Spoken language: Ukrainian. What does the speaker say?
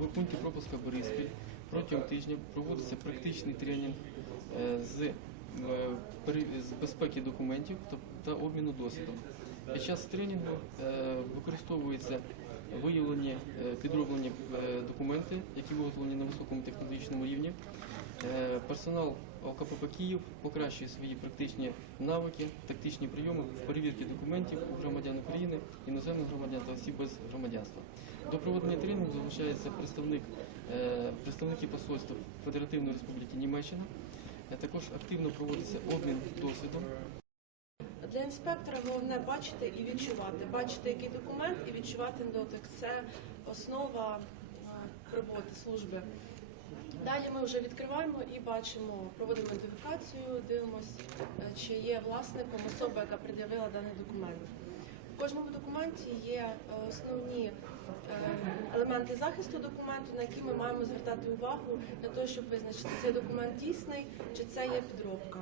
в пункті пропуска Бориспіль протягом тижня проводиться практичний тренінг е, з, е, з безпеки документів та- обміну досвідом. Під час тренінгу використовується використовуються виявлені е, підроблені е, документи, які виготовлені на високому технологічному рівні. Персонал ОКПП Київ покращує свої практичні навики, тактичні прийоми в перевірці документів у громадян України, іноземних громадян та осіб без громадянства. До проведення тренінгу залучається представник, е, представники посольства Федеративної Республіки Німеччина. Е, Також активно проводиться обмін досвідом. Для інспектора головне бачити і відчувати. Бачити, який документ, і відчувати дотик. Це основа е, роботи служби. Далі ми вже відкриваємо і бачимо, проводимо ідентифікацію, дивимося, е, чи є власником особа, яка пред'явила даний документ. В кожному документі є е, основні е, елементи захисту документу, на які ми маємо звертати увагу для того, щоб визначити, цей документ дійсний чи це є підробка.